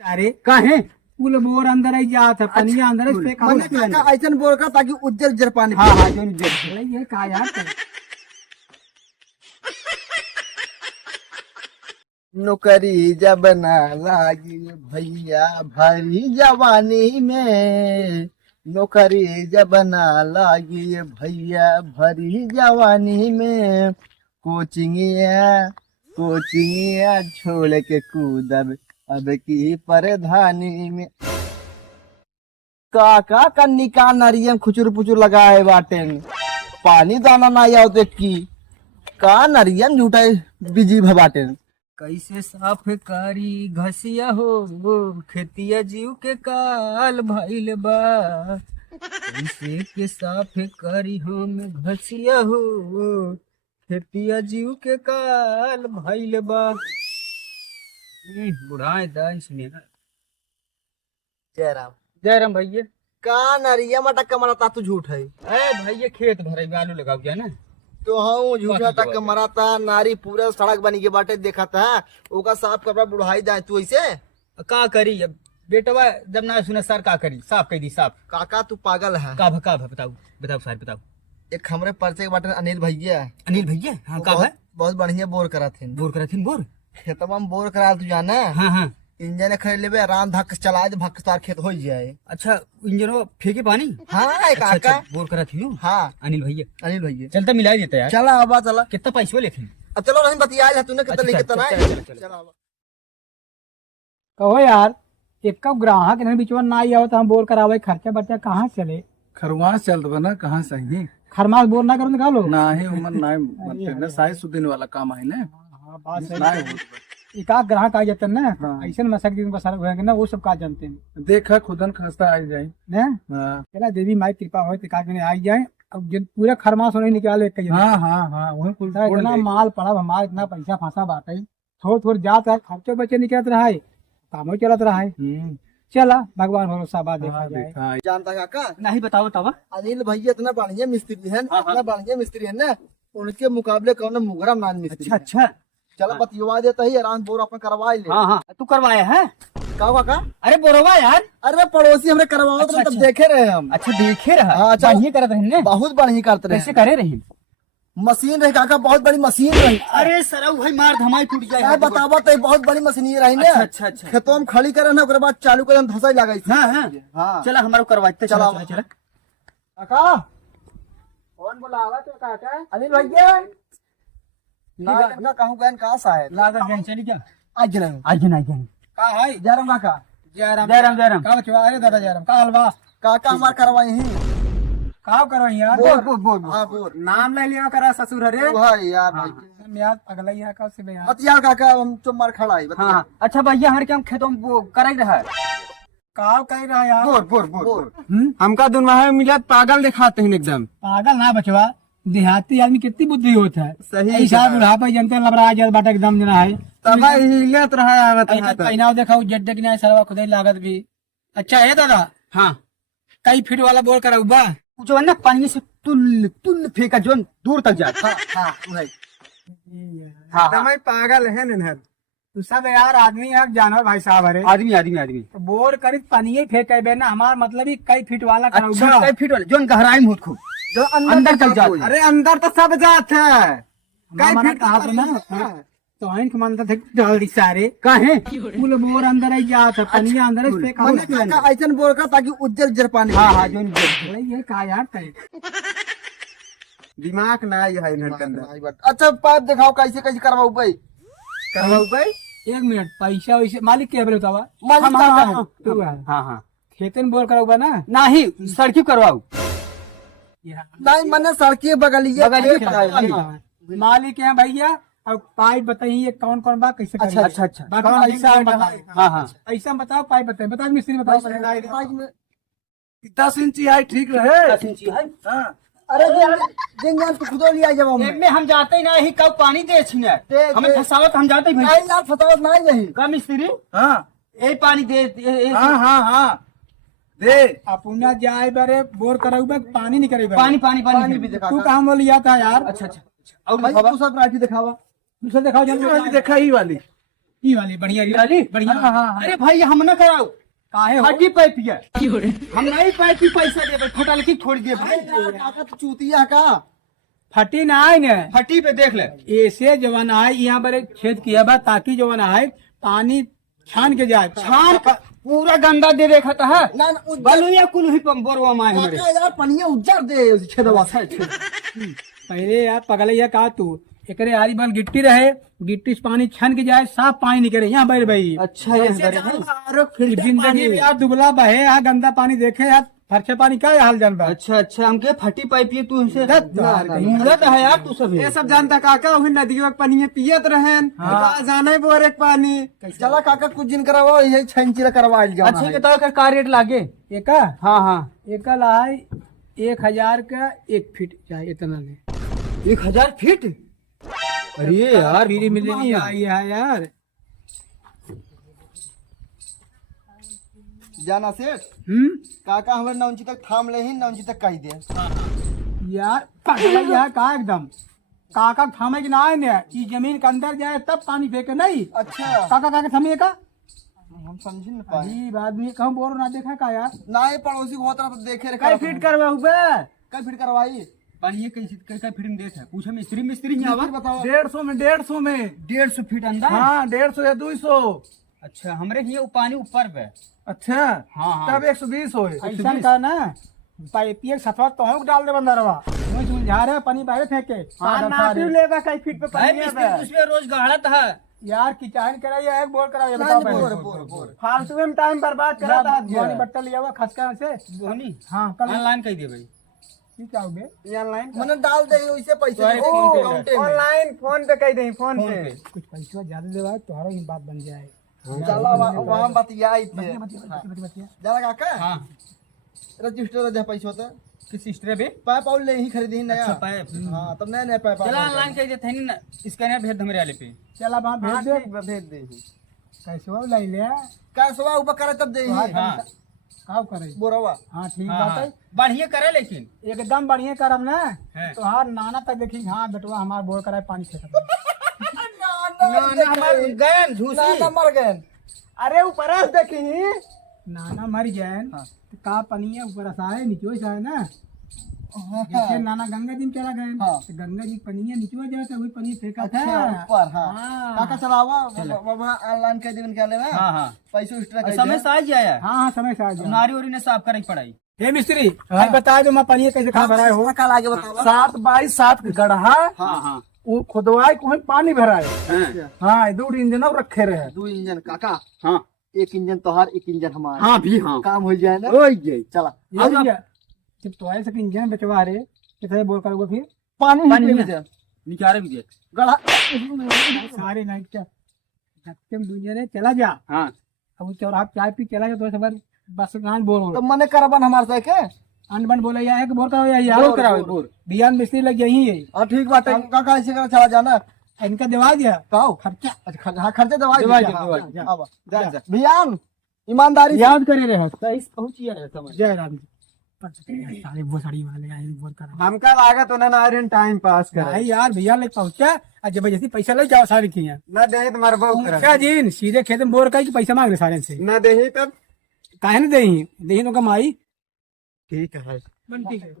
अरे काहे पुल बोर अंदर ही जात है पनिया अंदर इस पे मैंने काका ऐसा बोल कर ताकि उज्जर उज्जर पानी हाँ हाँ जो ये का यार नौकरी जब न लागी भैया भरी जवानी में, नौकरी जब न लागी भैया भरी जवानी में, कोचिंगिया छोड़ के कूदब अब की परधानी में। काका कन्नी का नरियम खुचुर पुचुर लगाए बाटेन, पानी दाना ना आओ तो की का नरियम झूठा बिजी भबाटेन। कैसे साफ करी घसिया हो खेतिया जीव के काल भइल बा, कैसे के साफ करी हम घसिया हो खेतिया जीव के काल भइल बा। बुढ़ाए दान सुनिए जयराम भैया का नरिया मटक मरता तू झूठ है। अरे भैया खेत भरे में आलू लगाओ क्या ना तो हाँ झूठा तक मराता नारी पूरा सड़क बनी के बाटे देखा था ओका साफ कपड़ा बुढ़ाई जाए तू ऐसे का करी अब बेटवा जब ना सुने सर का करी साफ कह दी साफ। काका तू पागल है। का बताओ बताओ सर बताओ। एक हमरे परिचय के बाटे अनिल भैया। अनिल भैया हाँ का है बहुत बढ़िया बोर करा थे। बोर करा थी बोर खेतवा में बोर करा तू जाना। हाँ हाँ इंजन खरीद लेबे आराम धक चलाए तो भक तार खेत हो जाए। अच्छा इंजन फेंके पानी हाँ अच्छा, काका अच्छा, बोर करा थी हाँ अनिल भैया चलता मिला देता यार। चला आबा चला कितना पैसा लेकिन अब चलो नहीं बतिया तूने कितना नहीं कितना चला कहो यार एक ग्राहक ने बीच में ना आओ तो हम बोर करावे खर्चा बच्चा कहाँ चले खरवास चल रहा ना कहाँ सही खरमास बोर ना करो निकालो ना ही उमर ना मतलब साई सुदिन वाला काम है ना। हाँ बात सही एक ग्राहक आ जाते ना ऐसे मसक दिन बसर होएंगे ना वो सब का जानते हैं। देखा खुदन खस्ता आ जाए ना चला देवी माई कृपा हो तो दिन आ जाए। अब जिन पूरे खरमास होने निकाले हाँ हाँ हाँ वही कुल इतना माल पड़ा हमारा इतना पैसा फंसा बात है थोड़ जाता है खर्चो बच्चे निकलत रहा है काम चलत रहा है। चला भगवान भरोसा बात देखा जाए। जानता काका नहीं बताओ तब अनिल भैया इतना बढ़िया मिस्त्री है इतना बढ़िया मिस्त्री है ना उनके मुकाबले कौन मुगरम नान मिस्त्री। अच्छा चलो बतिवा देता ही आराम बोर अपन करवा ले। हाँ हाँ तू करवाया है काका अरे बोरवा यार अरे पड़ोसी हमने करवाओ अच्छा, तब देखे रहे हम। अच्छा देखे रहा हाँ, अच्छा। बढ़िया करत रहे बहुत बढ़िया करते रहे। कैसे करे रहे मशीन रही काका बहुत बड़ी मशीन रही। अरे सर भाई मार धमाई टूट जाए बतावा तो बहुत बड़ी मशीन रही ना। अच्छा अच्छा खेतों में खड़ी करे ना ओकरे बाद चालू करे धसाई लगा। हाँ हाँ हाँ चला हमारा करवाते चला चला काका कौन बोला तो काका अनिल भैया ना कहूँ गए कहाँ सा है लागत चली क्या आज नहीं आज नहीं का है जयराम काका जयराम का बचवा अरे दादा जयराम का हलवा काका हमार करवाई ही का करो यार बोल हाँ बोल नाम ले लिया करा ससुर अरे भाई यार भाई याद अगला यहाँ का से यार बतिया काका हम तो मार खड़ा है बतिया। हाँ अच्छा भैया हर क्या खेतों में वो कर रहा है का कह रहा यार बोल हमका दुनिया में मिला पागल दिखाते हैं एकदम पागल ना बचवा देहाती आदमी कितनी बुद्धि होता है सही ऐसा बुढ़ापा जनता लबरा जात बाटा एकदम जना है तब हिलत रहा है पहनाव देखा जड्डे की नहीं सरवा खुद लागत भी अच्छा है दादा हाँ कई फीट वाला बोल कर बा जो है ना पानी से तुल तुल फेंका जो दूर तक जाता हाँ पागल है नहर तू सब यार आदमी है जानवर भाई साहब अरे आदमी तो बोर करी पानी ही फेंके ना हमारा मतलब ही कई फीट वाला अच्छा, कई फीट वाला जो गहराई में खूब जो अंदर तक जाता अरे अंदर तो सब जात है कई फीट कहा ना तो इनके मानता थे जल्दी सारे काहे पुल बोर अंदर ही जाता है पनिया अंदर इस पे काका ऐसा बोल कर ताकि उज्जर उज्जर पानी। हाँ हाँ जो ये का यार कहे दिमाग ना है इनके अंदर। अच्छा पाइप दिखाओ कैसे कैसे करवाओ भाई एक मिनट पैसा वैसे मालिक क्या बोले बतावा मालिक हाँ खेतन बोर कराओ ना नहीं सड़की करवाओ नहीं मैंने सड़की बगलिए मालिक है भैया अब पाइप बताइए कौन कौन बात कैसे अच्छा ऐसा बताओ पाइप बताओ मिस्त्री बताओ 10 इंची है ठीक रहे। 10 इंची है अरे दिन जान तो खुद लिया जब में हम जाते ही ना ही कब पानी दे छिने हमें फसावत हम जाते ही भाई यार फसावत नहीं का मिस्त्री हाँ यही पानी दे हाँ दे अपना जाए बारे बोर कराऊबे पानी नहीं करे पानी भी दिखा तू कहाँ बोल लिया था यार। अच्छा और दूसरा राजी दिखावा दूसरा दिखाओ जल्दी देखा ही वाली ये वाली बढ़िया बढ़िया। अरे भाई हम न कराओ काहे हो? फटी पैपिया हम नहीं पैपी पैसा दे फटल की छोड़ दिए भाई काका तू चूतिया का फटी ना आए न फटी पे देख ले ऐसे जवान आए यहाँ पर एक छेद किया बा ताकि जवान आए पानी छान के जाए। छान पूरा गंदा दे देखा था ना ना बलुया कुल ही पंबोरवा माए हमरे काका यार पनिया उज्जर दे छेदवा से पहले यार पगलैया का तू एकरे आरी बल गिट्टी रहे, गिट्टी से पानी छन के जाए, साफ पानी निकले यहाँ बैठ भाई। अच्छा ये फिर जिंदगी में यार दुबला बहे यहाँ गंदा पानी देखे यार फर्चे पानी क्या हाल जान बा। अच्छा अच्छा हमके फटी पाइपी तू हमसे ना। मुहूर्त है यार तू सब ये सब जानता काका वही नदियों में पानी पियत रहन जाने बोरे पानी। चला काका कुछ दिन करवा यही छंचिरा करवा जाओ अच्छा ये बताओ का रेट लागे एका हाँ हाँ एका लाए 1000 का 1 फीट चाहे इतना ले 1000 फीट अरे यार फ्री मिलेगी यार। जाना सेठ काका हमारे नौंची तक थाम ले ही नौंची तक कही दे यार पगलैया का एकदम काका थामे की ना आए ने ई जमीन के अंदर जाए तब पानी फेंके नहीं। अच्छा काका काका थमिए का हम समझ न पाए अजीब आदमी कहूँ बोलो ना देखा का यार ना ये पड़ोसी को होता तो देखे रे कई फीट करवा बे कई फीट करवाई पानी कैसे कई फीट में देता है पूछा मिस्त्री यहाँ आवा बताओ 150 में 150 फीट अंदर हाँ 150 या 200। अच्छा हमरे ये पानी ऊपर पे अच्छा हाँ। तब 120 हो ऐसा का ना पाइपिए सफा तो डाल दे बंदरवा झा रहे पानी बाहर फेंके लेगा कई फीट पे भाई पानी मिस्त्री है। उसमें रोज गाड़ा था यार किचान कराइए एक बोर कराइए बताओ पहले। फालतू में टाइम बर्बाद करा था धोनी बट्टा लिया हुआ खसका से। बोनी हाँ कल ऑनलाइन कह दे भाई ये क्या हो गया ऑनलाइन मैंने डाल दे वैसे पैसे तुम्हारे फोन पे अकाउंटे में। ऑनलाइन फोन पे कह दे फोन पे कुछ पैसा ज्यादा देवा तुम्हारा ही बात बन जाए। चला वहाँ बतियाई थे बतिया जरा काका हाँ रजिस्टर दे पैसा होता किस सिस्टर बे पाइप और ले ही खरीदी नया अच्छा पाइप हाँ तब नया नया पाइप चला ऑनलाइन कह देते हैं ना स्कैनर भेज हमरे वाले पे चला वहाँ भेज दे भेज दे कैसे वो ले ले का सवा ऊपर करे तब दे हाँ का करे बोरवा हाँ ठीक हाँ, बात है बढ़िया करे लेकिन एकदम बढ़िया करब ना है। तो हार नाना तक देखी हाँ बेटवा हमार बोर कराए पानी फेंक ना हमार गयन झूसी ना मर गए अरे ऊपर देखी नाना मर जाए तो का पानी है ऊपर आए नीचे से आए ना जैसे नाना गंगा जी में चला गए हाँ। तो गंगा जी पानी नीचे जाए तो वही पानी फेंका था अच्छा ऊपर हाँ हाँ। काका चलावा वहाँ ऑनलाइन कह दे निकाले में हाँ हाँ पैसा एक्स्ट्रा कर समय से आ जाया हाँ हाँ समय से आ जाए। नारी ओरी ने साफ करे पड़ाई हे मिस्त्री भाई बता दो मैं पानी कैसे कहाँ भराए हो। कल आगे बताओ 7 बाई 7 गड्ढा हाँ हाँ वो खुदवाई को पानी भराए। हाँ 2 इंजन रखे रहे। 2 इंजन काका हाँ एक इंजन तोहार एक इंजन हमारा हाँ भी हाँ काम हो जाए ना हो गई चला जब तो ऐसे कि इंजन बचवा रहे कितने बोल करोगे फिर पानी पानी में में जा निकाले भी दे गड़ा सारे नाइट क्या तुम दुनिया ने चला जा हाँ अब चौराहा चाय पी चला जा तो सब बस गान बोल तो मने करबन हमारे से के अनबन बोला या है कि बोल करो या बोर कराओ बोर बियान मिस्त्री लग यही है हां ठीक बात है काका ऐसे कर चला जाना इनका दवा दिया कहो खर्चा अच्छा हां खर्चे दवाई दवाई दे, दे, हाँ, दवाई हाँ, दे। अब जा बियान ईमानदारी से याद करे रहे सही पहुंचिए रहे समझ जय राम जी सारे वो साड़ी वाले आए बोल कर हमका लागत उन्हें नारियन टाइम पास भाई यार भैया ले पहुंचा और जबरदस्ती पैसा ले जाओ सारी किया ना दे तो मरबो क्या जी सीधे खेत में बोर कर पैसा मांग रहे सारे से ना दे तब काहे नहीं दही तो कमाई ठीक है ठीक है